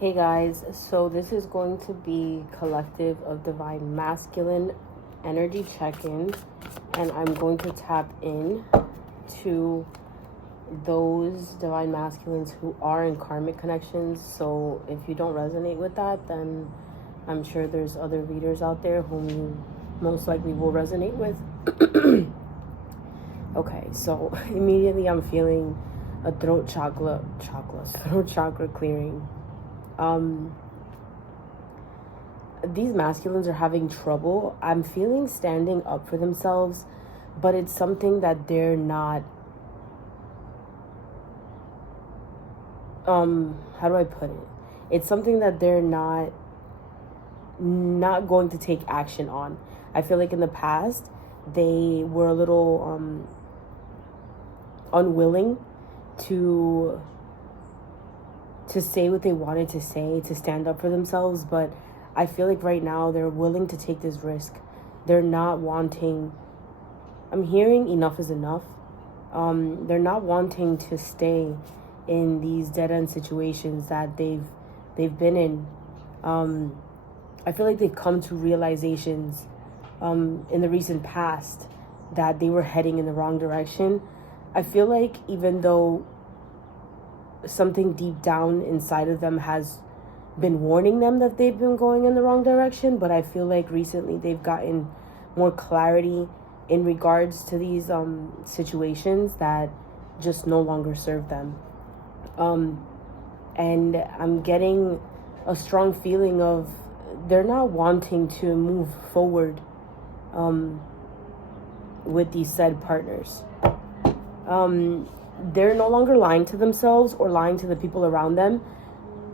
Hey guys, so this is going to be collective of divine masculine energy check-in, and I'm going to tap in to those divine masculines who are in karmic connections. So if you don't resonate with that, then I'm sure there's other readers out there whom you most likely will resonate with. Okay, so immediately I'm feeling a throat chakra clearing. These masculines are having trouble. I'm feeling standing up for themselves, but it's something that they're not, how do I put it? It's something that they're not going to take action on. I feel like in the past, they were a little, unwilling to say what they wanted to say, to stand up for themselves, but I feel like right now they're willing to take this risk. They're not wanting, I'm hearing enough is enough. They're not wanting to stay in these dead-end situations that they've been in. I feel like they've come to realizations in the recent past that they were heading in the wrong direction. I feel like even though something deep down inside of them has been warning them that they've been going in the wrong direction, but I feel like recently they've gotten more clarity in regards to these situations that just no longer serve them. And I'm getting a strong feeling of they're not wanting to move forward with these said partners. They're no longer lying to themselves or lying to the people around them.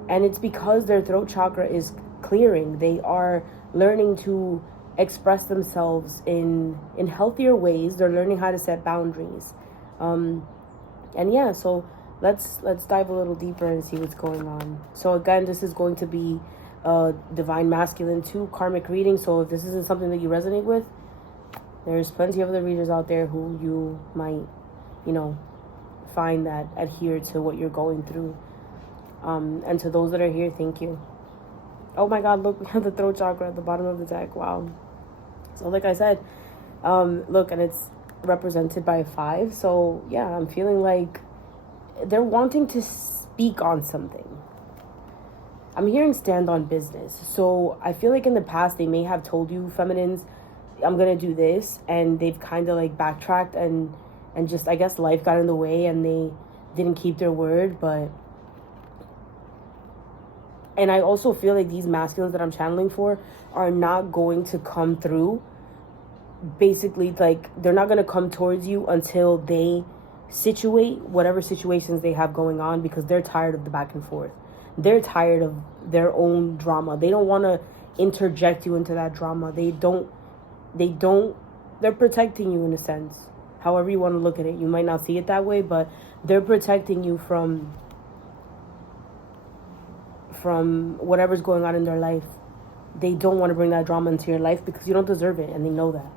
And it's because their throat chakra is clearing. They are learning to express themselves in healthier ways. They're learning how to set boundaries. And yeah, so let's dive a little deeper and see what's going on. So again, this is going to be a divine masculine 2 karmic reading. So if this isn't something that you resonate with, there's plenty of other readers out there who you might, find that adhere to what you're going through. And to those that are here, thank you. Oh my God, look, we have the throat chakra at the bottom of the deck. Wow. So like I said, look, and it's represented by a 5. So yeah, I'm feeling like they're wanting to speak on something. I'm hearing stand on business. So I feel like in the past, they may have told you, feminines, I'm going to do this. And they've kind of like backtracked and just, I guess life got in the way and they didn't keep their word. And I also feel like these masculines that I'm channeling for are not going to come through. Basically, like, they're not going to come towards you until they situate whatever situations they have going on, because they're tired of the back and forth. They're tired of their own drama. They don't want to interject you into that drama. They're protecting you in a sense. However you want to look at it. You might not see it that way, but they're protecting you from whatever's going on in their life. They don't want to bring that drama into your life because you don't deserve it, and they know that.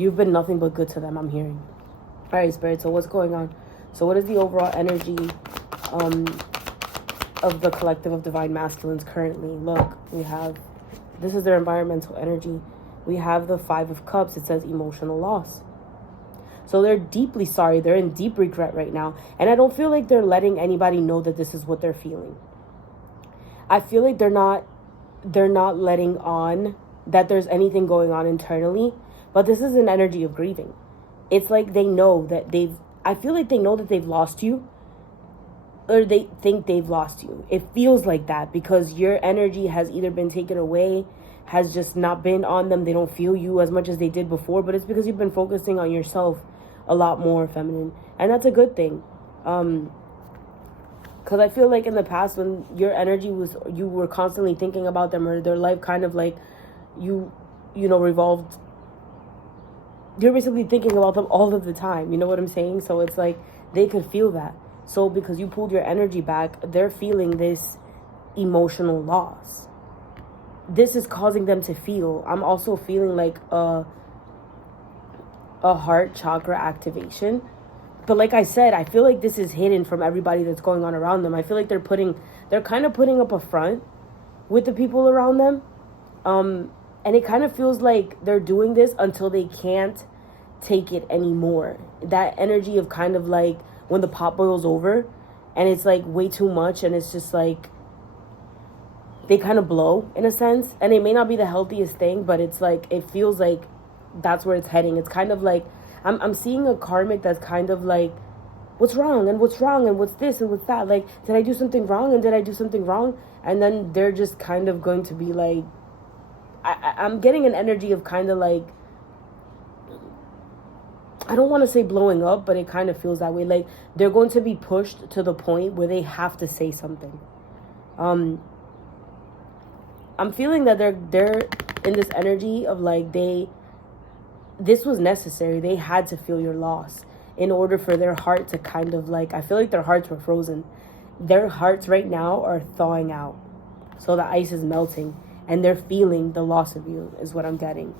You've been nothing but good to them, I'm hearing. All right, Spirit, so what's going on? So what is the overall energy of the collective of divine masculines currently? Look, this is their environmental energy. We have the 5 of Cups. It says emotional loss. So they're deeply sorry. They're in deep regret right now. And I don't feel like they're letting anybody know that this is what they're feeling. I feel like they're not letting on that there's anything going on internally. But this is an energy of grieving. It's like they know that I feel like they know that they've lost you. Or they think they've lost you. It feels like that because your energy has either been taken away, has just not been on them. They don't feel you as much as they did before. But it's because you've been focusing on yourself a lot more, feminine, and that's a good thing. Because I feel like in the past, when your energy you were constantly thinking about them, or their life kind of like revolved. You're basically thinking about them all of the time. You know what I'm saying? So it's like they could feel that. So because you pulled your energy back, they're feeling this emotional loss. This is causing them to feel. I'm also feeling like a heart chakra activation. But like I said, I feel like this is hidden from everybody that's going on around them. I feel like they're kind of putting up a front with the people around them. And it kind of feels like they're doing this until they can't take it anymore. That energy of kind of like when the pot boils over and it's like way too much, and it's just like they kind of blow in a sense. And it may not be the healthiest thing, but it's like, it feels like that's where it's heading. It's kind of like, I'm seeing a karmic that's kind of like, what's wrong and what's wrong and what's this and what's that? Like, did I do something wrong and did I do something wrong? And then they're just kind of going to be like, I'm getting an energy of kind of like, I don't want to say blowing up, but it kind of feels that way. Like they're going to be pushed to the point where they have to say something. I'm feeling that they're in this energy of like this was necessary. They had to feel your loss in order for their heart to kind of like, I feel like their hearts were frozen. Their hearts right now are thawing out. So the ice is melting and they're feeling the loss of you is what I'm getting.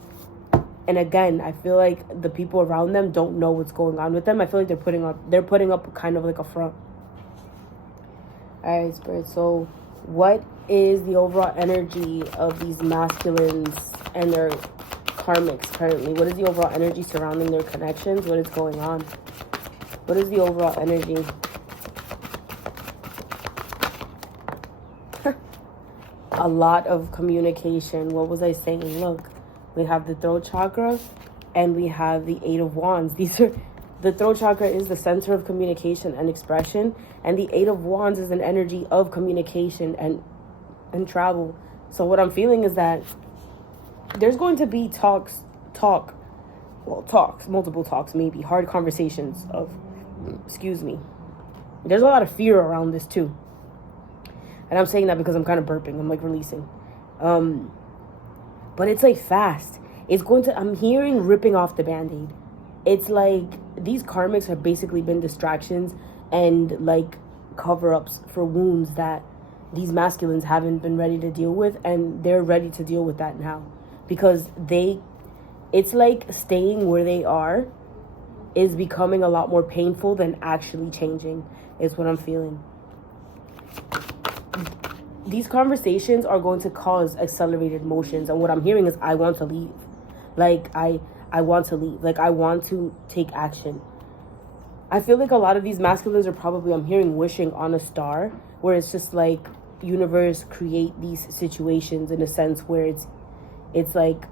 And again, I feel like the people around them don't know what's going on with them. I feel like they're putting up kind of like a front. All right, Spirit. So what is the overall energy of these masculines and their karmics currently? What is the overall energy surrounding their connections? What is going on? What is the overall energy? A lot of communication. What was I saying? Look, we have the throat chakra and we have the Eight of Wands. The throat chakra is the center of communication and expression, and the Eight of Wands is an energy of communication and travel. So what I'm feeling is that there's going to be multiple talks, maybe hard conversations of, there's a lot of fear around this too. And I'm saying that because I'm kind of burping. I'm like releasing. But it's like fast. I'm hearing ripping off the Band-Aid. It's like these karmics have basically been distractions and like cover-ups for wounds that these masculines haven't been ready to deal with. And they're ready to deal with that now. Because it's like staying where they are is becoming a lot more painful than actually changing, is what I'm feeling. These conversations are going to cause accelerated motions. And what I'm hearing is I want to leave. Like, I want to leave. Like, I want to take action. I feel like a lot of these masculines are probably, I'm hearing wishing on a star, where it's just like universe create these situations in a sense where it's like,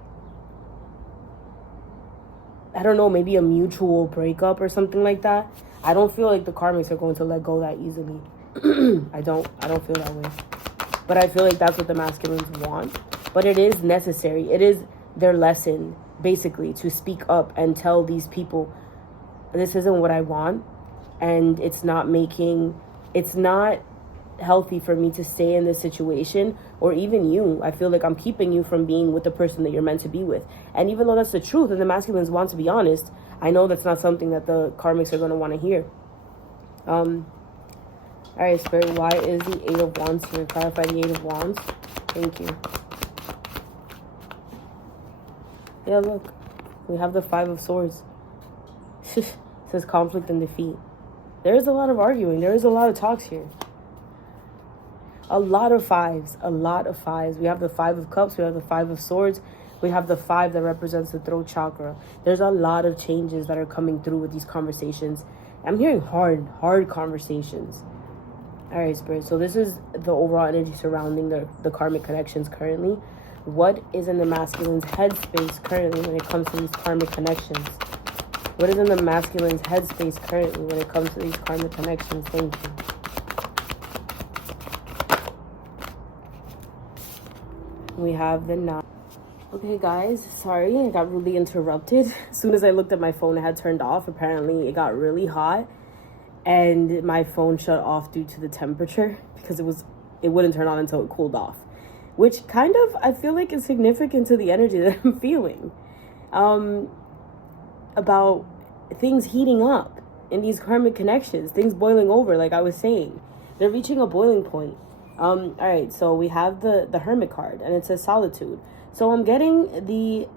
I don't know, maybe a mutual breakup or something like that. I don't feel like the karmics are going to let go that easily. I don't feel that way. But I feel like that's what the masculines want. But it is necessary. It is their lesson, basically, to speak up and tell these people, this isn't what I want. And it's not healthy for me to stay in this situation, or even you. I feel like I'm keeping you from being with the person that you're meant to be with. And even though that's the truth and the masculines want to be honest, I know that's not something that the karmics are going to want to hear. All right, Spirit, why is the Eight of Wands here? Clarify the Eight of Wands. Thank you. Yeah, look. We have the Five of Swords. It says conflict and defeat. There is a lot of arguing. There is a lot of talks here. A lot of fives. A lot of fives. We have the Five of Cups. We have the Five of Swords. We have the five that represents the throat chakra. There's a lot of changes that are coming through with these conversations. I'm hearing hard conversations. All right, Spirit. So this is the overall energy surrounding the karmic connections currently. What is in the masculine's headspace currently when it comes to these karmic connections? What is in the masculine's headspace currently when it comes to these karmic connections? Thank you. We have the 9. Okay, guys. Sorry, I got really interrupted. As soon as I looked at my phone, it had turned off. Apparently, it got really hot. And my phone shut off due to the temperature because it wouldn't turn on until it cooled off, which kind of, I feel like, is significant to the energy that I'm feeling about things heating up in these karmic connections, things boiling over. Like I was saying, they're reaching a boiling point. All right, so we have the Hermit card and it says solitude. So I'm getting the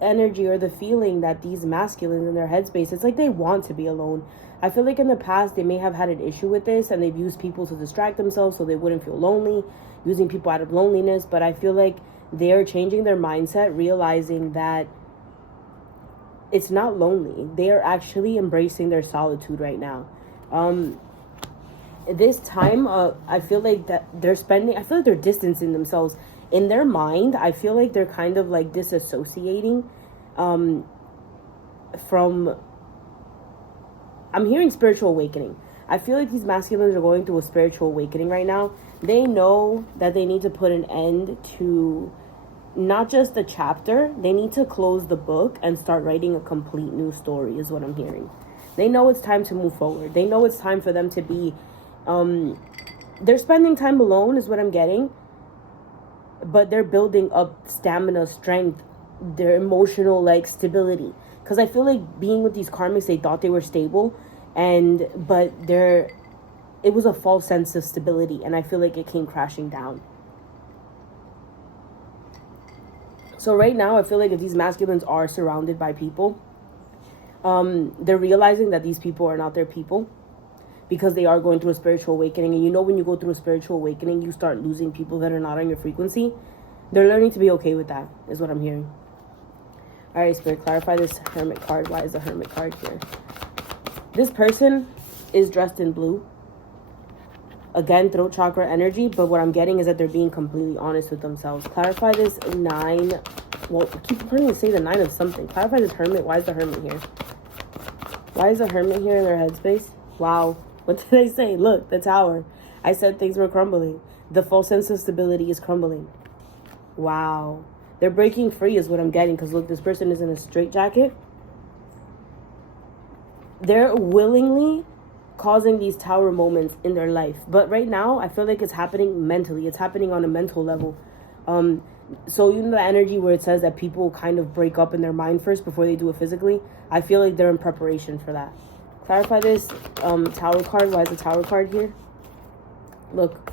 energy or the feeling that these masculines in their headspace, it's like they want to be alone. I feel like in the past they may have had an issue with this and they've used people to distract themselves so they wouldn't feel lonely, using people out of loneliness. But I feel like they're changing their mindset, realizing that it's not lonely. They are actually embracing their solitude right now. This time, I feel like that they're spending, I feel like they're distancing themselves. In their mind, I feel like they're kind of like disassociating from, I'm hearing spiritual awakening. I feel like these masculines are going through a spiritual awakening right now. They know that they need to put an end to not just the chapter, they need to close the book and start writing a complete new story, is what I'm hearing. They know it's time to move forward. They know it's time for them to be, they're spending time alone, is what I'm getting. But they're building up stamina, strength, their emotional, like, stability. Because I feel like being with these karmics, they thought they were stable. But it was a false sense of stability. And I feel like it came crashing down. So right now, I feel like if these masculines are surrounded by people, they're realizing that these people are not their people. Because they are going through a spiritual awakening. And you know, when you go through a spiritual awakening, you start losing people that are not on your frequency. They're learning to be okay with that, is what I'm hearing. All right, Spirit, clarify this Hermit card. Why is the Hermit card here? This person is dressed in blue. Again, throat chakra energy. But what I'm getting is that they're being completely honest with themselves. Clarify this 9. Well, I keep hearing to say the 9 of something. Clarify this Hermit. Why is the Hermit here? Why is the Hermit here in their headspace? Wow. What did I say? Look, the Tower. I said things were crumbling. The false sense of stability is crumbling. Wow. They're breaking free is what I'm getting. Because look, this person is in a straitjacket. They're willingly causing these Tower moments in their life. But right now, I feel like it's happening mentally. It's happening on a mental level. So you know the energy where it says that people kind of break up in their mind first before they do it physically? I feel like they're in preparation for that. Clarify this Tower card. Why is the Tower card here? Look,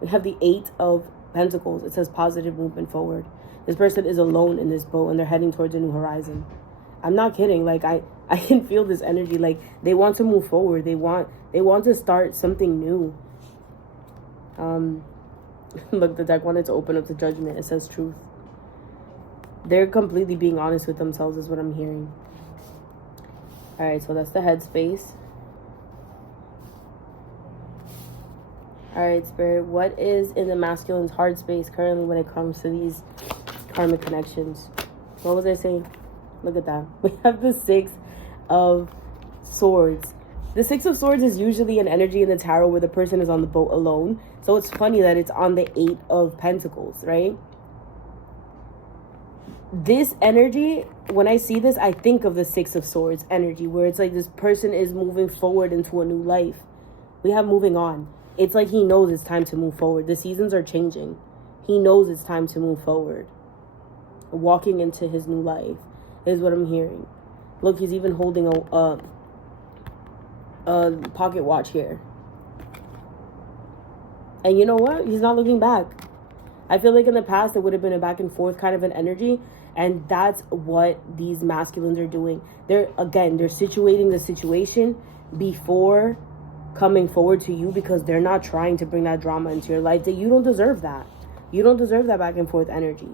we have the 8 of Pentacles. It says positive movement forward. This person is alone in this boat and they're heading towards a new horizon. I'm not kidding. Like I can feel this energy. Like they want to move forward. They want to start something new. Look, the deck wanted to open up the Judgment. It says truth. They're completely being honest with themselves is what I'm hearing. All right, so that's the headspace. All right, Spirit, what is in the masculine's heart space currently when it comes to these karmic connections? What was I saying? Look at that. We have the 6 of Swords. The 6 of Swords is usually an energy in the tarot where the person is on the boat alone. So it's funny that it's on the 8 of Pentacles, right? This energy, when I see this, I think of the 6 of Swords energy, where it's like this person is moving forward into a new life. We have moving on. It's like he knows it's time to move forward. The seasons are changing. He knows it's time to move forward. Walking into his new life is what I'm hearing. Look, he's even holding a pocket watch here. And you know what? He's not looking back. I feel like in the past, it would have been a back and forth kind of an energy. And that's what these masculines are doing. They're situating the situation before coming forward to you because they're not trying to bring that drama into your life. That you don't deserve that. You don't deserve that back and forth energy.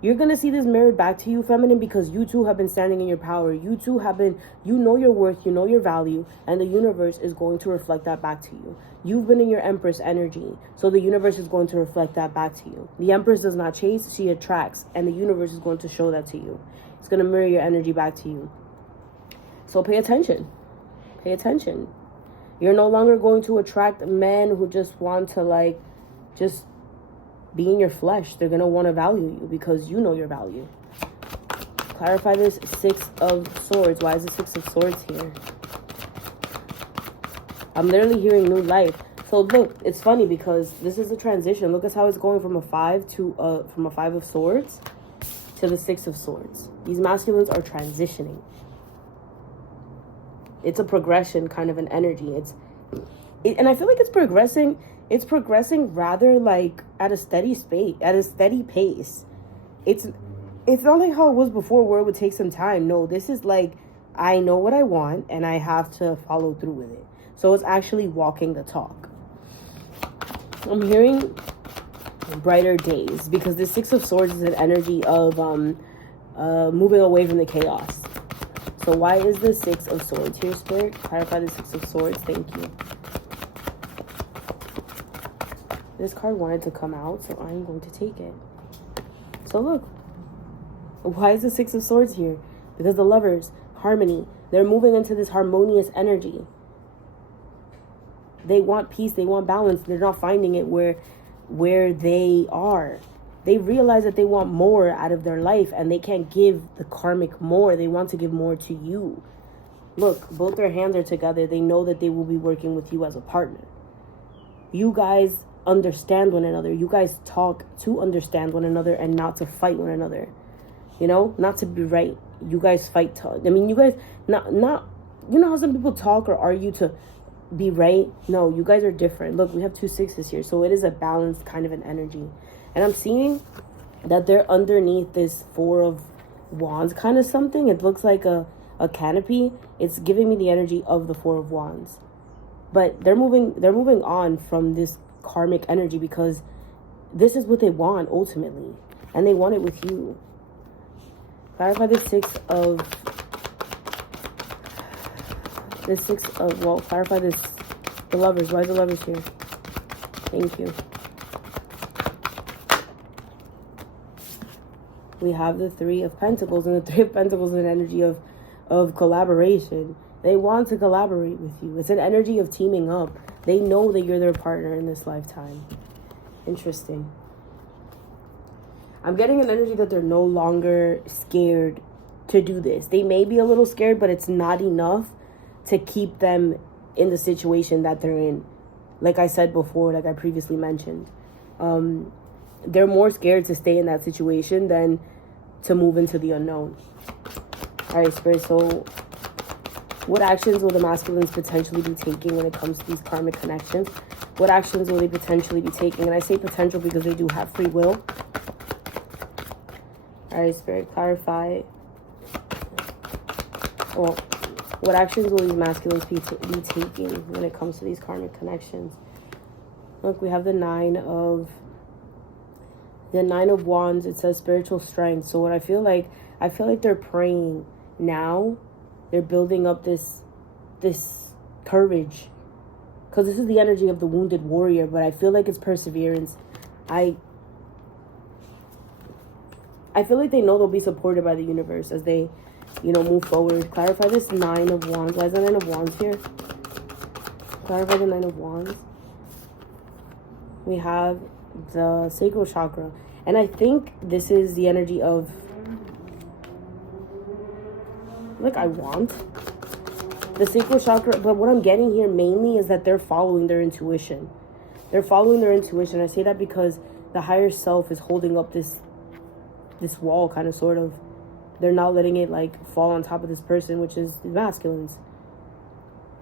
You're going to see this mirrored back to you, feminine, because you too have been standing in your power. You too have been, you know your worth, you know your value, and the universe is going to reflect that back to you. You've been in your Empress energy, so the universe is going to reflect that back to you. The Empress does not chase, she attracts, and the universe is going to show that to you. It's going to mirror your energy back to you. So pay attention. Pay attention. You're no longer going to attract men who just want to, just be in your flesh. They're going to want to value you because you know your value. Clarify this 6 of Swords. Why is the 6 of Swords here? I'm literally hearing new life. So look, it's funny because this is a transition. Look at how it's going from a 5 to from a 5 of Swords to the 6 of Swords. These masculines are transitioning. It's a progression kind of an energy. And I feel like it's progressing. It's progressing rather like at a steady pace. It's it's not like how it was before where it would take some time. No, this is like, I know what I want and I have to follow through with it. So it's actually walking the talk. I'm hearing brighter days because the Six of Swords is an energy of moving away from the chaos. So why is the Six of Swords here, Spirit? Clarify the Six of Swords. Thank you. This card wanted to come out, so I'm going to take it. So look, why is the Six of Swords here? Because the Lovers, harmony, they're moving into this harmonious energy. They want peace, they want balance. They're not finding it where they are. They realize that they want more out of their life and they can't give the karmic more. They want to give more to you. Look, both their hands are together. They know that they will be working with you as a partner. You guys understand one another. You guys talk to understand one another and not to fight one another. You know, not to be right. You guys fight to, I mean, you guys not you know how some people talk or argue to be right? No, you guys are different. Look, we have 2 sixes here, so it is a balanced kind of an energy. And I'm seeing that they're underneath this 4 of Wands kind of something. It looks like a canopy. It's giving me the energy of the 4 of Wands. But they're moving on from this karmic energy because this is what they want ultimately. And they want it with you. Clarify the clarify this, the Lovers. Why is the Lovers here? Thank you. We have the 3 of Pentacles, and the 3 of Pentacles is an energy of collaboration. They want to collaborate with you. It's an energy of teaming up. They know that you're their partner in this lifetime. Interesting. I'm getting an energy that they're no longer scared to do this. They may be a little scared, but it's not enough to keep them in the situation that they're in. Like I said before, like I previously mentioned. They're more scared to stay in that situation than to move into the unknown. All right, Spirit, so what actions will the masculines potentially be taking when it comes to these karmic connections? What actions will they potentially be taking? And I say potential because they do have free will. All right, Spirit, clarify. Well, what actions will these masculines be taking when it comes to these karmic connections? Look, we have the 9 of Wands. It says spiritual strength. So what I feel like they're praying now. They're building up this courage, because this is the energy of the wounded warrior. But I feel like it's perseverance. I feel like they know they'll be supported by the universe as they, you know, move forward. Clarify this 9 of Wands. Why is the 9 of Wands here? Clarify the 9 of Wands. We have the sacral chakra. And I think this is the energy of, like, I want the sacral chakra. But what I'm getting here mainly is that they're following their intuition. They're following their intuition. I say that because the higher self is holding up this wall, kind of, sort of. They're not letting it, like, fall on top of this person, which is the masculines.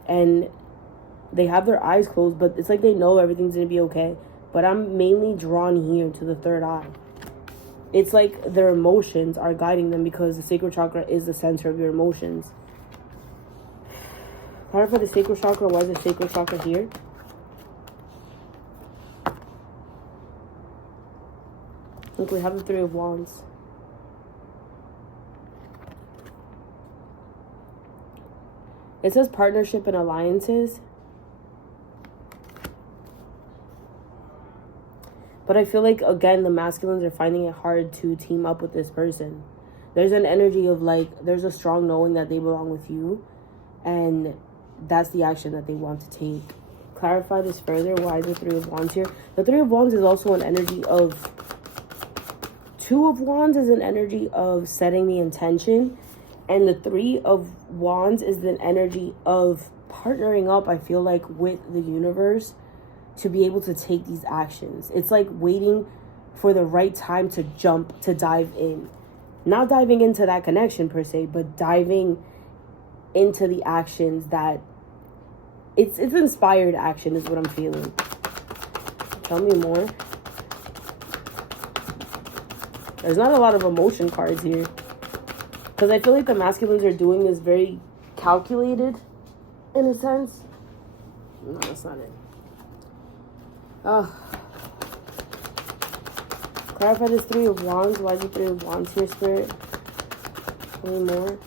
And they have their eyes closed, but it's like they know everything's going to be okay. But I'm mainly drawn here to the 3rd eye. It's like their emotions are guiding them, because the sacral chakra is the center of your emotions. Clarify the sacral chakra. Why is the sacral chakra here? Look, we have the 3 of Wands. It says partnership and alliances. But I feel like, again, the masculines are finding it hard to team up with this person. There's an energy of, like, there's a strong knowing that they belong with you. And that's the action that they want to take. Clarify this further. Why is the 3 of Wands here? The 3 of Wands is also an energy of... 2 of Wands is an energy of setting the intention. And the 3 of Wands is the energy of partnering up, I feel like, with the universe to be able to take these actions. It's like waiting for the right time to jump, to dive in. Not diving into that connection per se, but diving into the actions that... It's inspired action is what I'm feeling. Tell me more. There's not a lot of emotion cards here. Because I feel like the masculines are doing this very calculated, in a sense. No, that's not it. Clarify this Three of Wands. Why is the Three of Wands here, Spirit? Any more?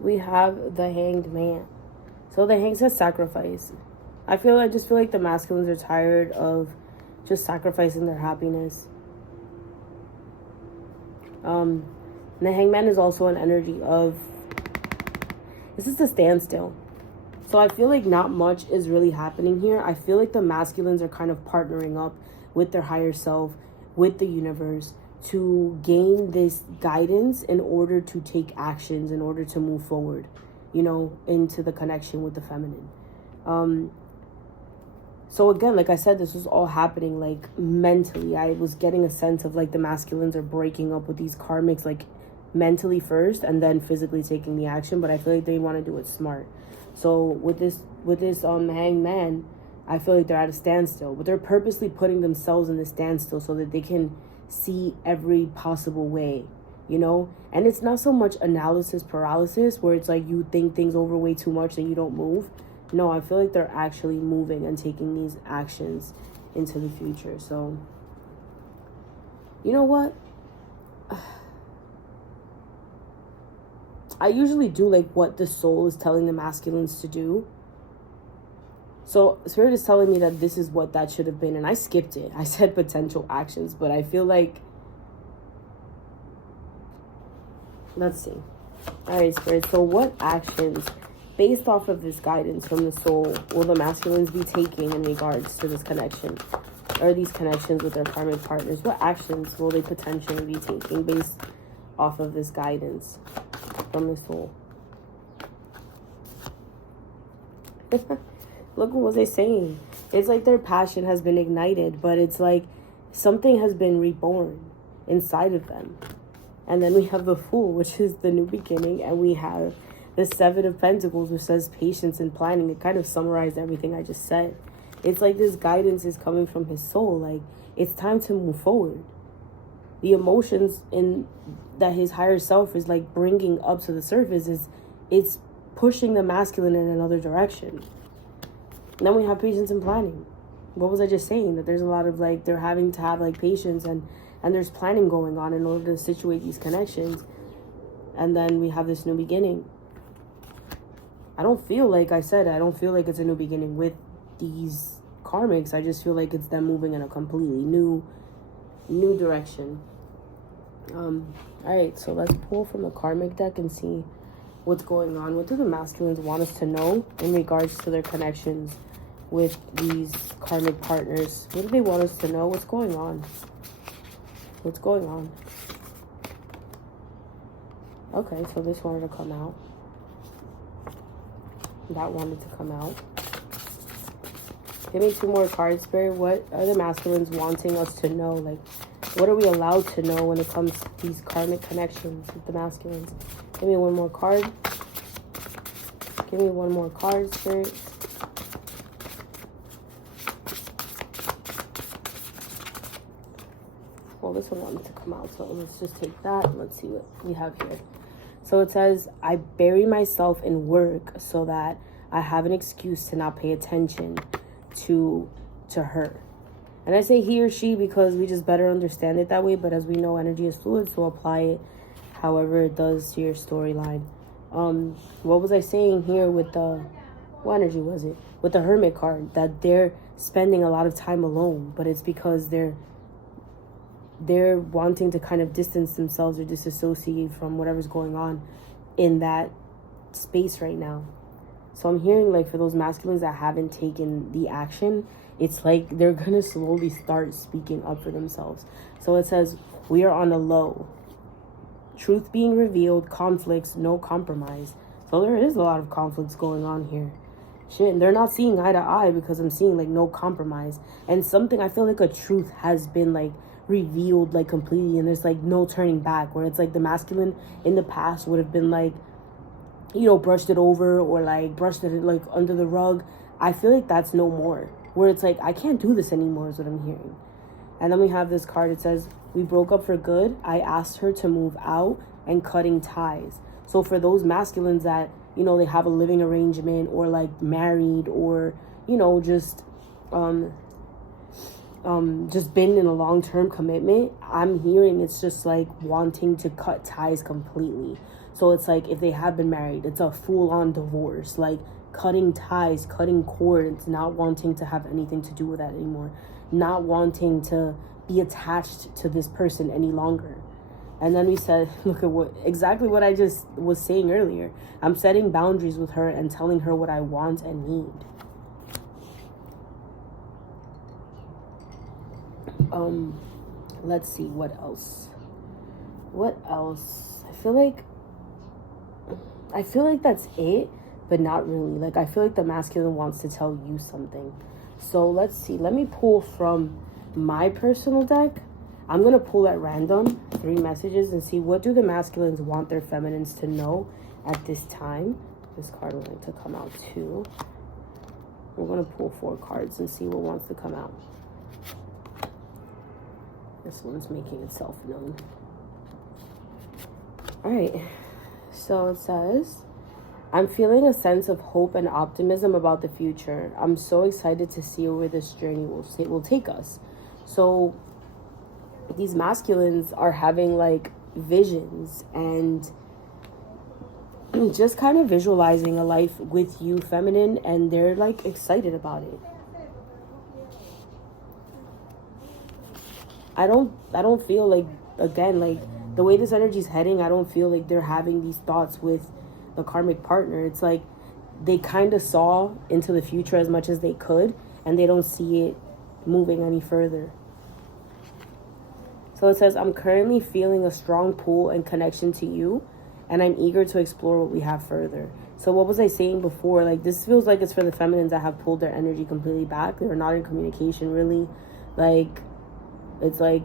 We have the Hanged Man. So the Hanged says sacrifice. I just feel like the masculines are tired of just sacrificing their happiness. And the Hangman is also an energy of, this is a standstill. So I feel like not much is really happening here. I feel like the masculines are kind of partnering up with their higher self, with the universe, to gain this guidance in order to take actions, in order to move forward, you know, into the connection with the feminine. So again, like I said, this was all happening like mentally. I was getting a sense of like the masculines are breaking up with these karmics like mentally first and then physically taking the action, but I feel like they want to do it smart. So with this Hanged Man, I feel like they're at a standstill, but they're purposely putting themselves in the standstill so that they can see every possible way, you know? And it's not so much analysis paralysis where it's like you think things over way too much and you don't move. No, I feel like they're actually moving and taking these actions into the future. So, you know what? I usually do like what the soul is telling the masculines to do. So Spirit is telling me that this is what that should have been, and I skipped it. I said potential actions, but I feel like, let's see. All right, Spirit. So what actions, based off of this guidance from the soul, will the masculines be taking in regards to this connection, or these connections with their karmic partners? What actions will they potentially be taking based off of this guidance from the soul? Look at what they're saying. It's like their passion has been ignited, but it's like something has been reborn inside of them. And then we have the Fool, which is the new beginning, and we have the Seven of Pentacles, which says patience and planning. It kind of summarized everything I just said. It's like this guidance is coming from his soul. Like, it's time to move forward. The emotions in that his higher self is like bringing up to the surface it's pushing the masculine in another direction. And then we have patience and planning. What was I just saying? That there's a lot of like, they're having to have like patience and there's planning going on in order to situate these connections. And then we have this new beginning. I don't feel like, I said, I don't feel like it's a new beginning with these karmics. I just feel like it's them moving in a completely new direction. All right, so let's pull from the karmic deck and see what's going on. What do the masculines want us to know in regards to their connections with these karmic partners? What do they want us to know? What's going on? What's going on? Okay, so this wanted to come out. That wanted to come out. Give me 2 more cards, Spirit. What are the masculines wanting us to know? Like, what are we allowed to know when it comes to these karmic connections with the masculines? Give me 1 more card. Give me 1 more card, Spirit. Well, this one wanted to come out, so let's just take that. Let's see what we have here. So it says, I bury myself in work so that I have an excuse to not pay attention to her. And I say he or she because we just better understand it that way. But as we know, energy is fluid, so apply it however it does to your storyline. What was I saying here with the, what energy was it? With the Hermit card, that they're spending a lot of time alone, but it's because they're wanting to kind of distance themselves or disassociate from whatever's going on in that space right now. So I'm hearing like for those masculines that haven't taken the action, it's like they're going to slowly start speaking up for themselves. So it says, we are on a low. Truth being revealed, conflicts, no compromise. So there is a lot of conflicts going on here. Shit, they're not seeing eye to eye because I'm seeing like no compromise. And something, I feel like a truth has been like revealed like completely, and there's like no turning back, where it's like the masculine in the past would have been like, you know, brushed it over or like brushed it like under the rug. I feel like that's no more. Where it's like, I can't do this anymore is what I'm hearing. And then we have this card. It says, we broke up for good. I asked her to move out and cutting ties. So for those masculines that, you know, they have a living arrangement or like married or, you know, just been in a long-term commitment, I'm hearing it's just like wanting to cut ties completely. So it's like if they have been married, it's a full-on divorce, like cutting ties, cutting cords, not wanting to have anything to do with that anymore, not wanting to be attached to this person any longer. And then we said, look at exactly what I just was saying earlier. I'm setting boundaries with her and telling her what I want and need. Let's see, what else? I feel like that's it, but not really. Like, I feel like the masculine wants to tell you something. So let's see. Let me pull from my personal deck. I'm going to pull at random 3 messages and see what do the masculines want their feminines to know at this time. This card would like to come out too. We're going to pull 4 cards and see what wants to come out. This one's making itself known. All right. So it says, I'm feeling a sense of hope and optimism about the future. I'm so excited to see where this journey will take us. So these masculines are having like visions and just kind of visualizing a life with you, feminine, and they're like excited about it. I don't feel like, again, like the way this energy is heading, I don't feel like they're having these thoughts with the karmic partner. It's like they kind of saw into the future as much as they could, and they don't see it moving any further. So it says, I'm currently feeling a strong pull and connection to you, and I'm eager to explore what we have further. So what was I saying before? Like, this feels like it's for the feminines that have pulled their energy completely back. They're not in communication, really. Like, it's like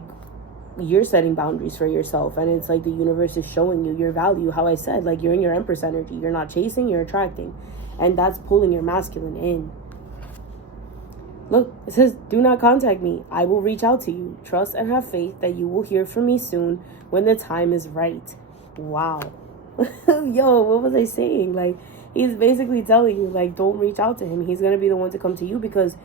you're setting boundaries for yourself, and it's like the universe is showing you your value. How I said, like, you're in your Empress energy. You're not chasing, you're attracting. And that's pulling your masculine in. Look, it says, do not contact me. I will reach out to you. Trust and have faith that you will hear from me soon when the time is right. Wow. Yo, what was I saying? Like, he's basically telling you, like, don't reach out to him. He's going to be the one to come to you because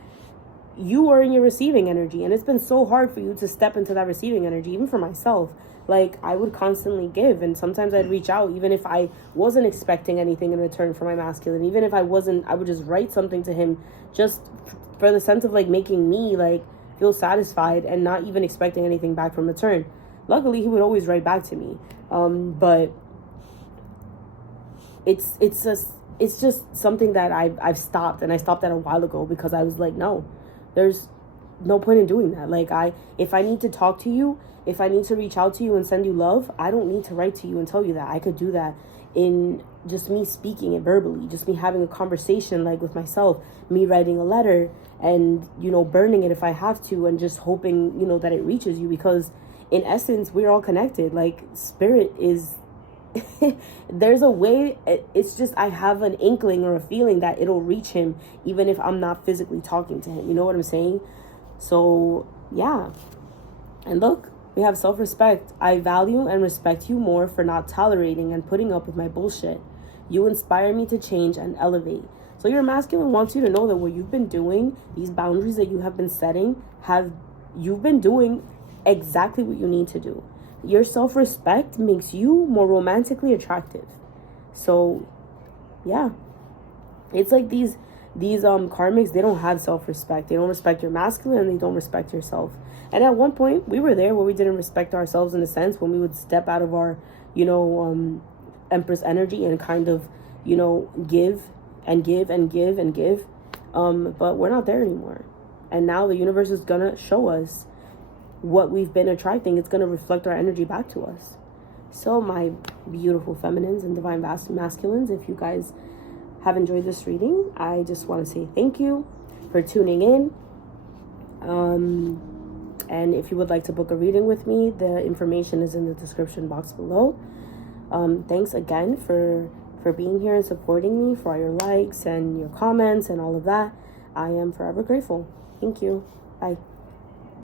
you are in your receiving energy. And it's been so hard for you to step into that receiving energy, even for myself. Like, I would constantly give, and sometimes I'd reach out even if I wasn't expecting anything in return for my masculine. Even if I wasn't, I would just write something to him just for the sense of like making me like feel satisfied and not even expecting anything back from return. Luckily, he would always write back to me. But it's just something that I've stopped, and I stopped that a while ago because I was like, no, there's no point in doing that. Like, if I need to talk to you, if I need to reach out to you and send you love, I don't need to write to you and tell you that. I could do that in just me speaking it verbally, just me having a conversation like with myself, me writing a letter and, you know, burning it if I have to, and just hoping, you know, that it reaches you, because in essence, we're all connected. Like, spirit is, there's a way, it's just, I have an inkling or a feeling that it'll reach him, even if I'm not physically talking to him. You know what I'm saying? So, yeah. And look, we have self-respect. I value and respect you more for not tolerating and putting up with my bullshit. You inspire me to change and elevate. So your masculine wants you to know that what you've been doing, these boundaries that you have been setting, you've been doing exactly what you need to do. Your self-respect makes you more romantically attractive. So, yeah. It's like these karmics, they don't have self-respect. They don't respect your masculine, and they don't respect yourself. And at one point, we were there where we didn't respect ourselves, in a sense, when we would step out of our, you know, Empress energy and kind of, you know, give and give and give and give. But we're not there anymore. And now the universe is going to show us what we've been attracting. It's going to reflect our energy back to us. So my beautiful feminines and divine masculines, if you guys have enjoyed this reading, I just want to say thank you for tuning in. And if you would like to book a reading with me, the information is in the description box below. Thanks again for for being here and supporting me, for all your likes and your comments and all of that. I am forever grateful. Thank you. Bye.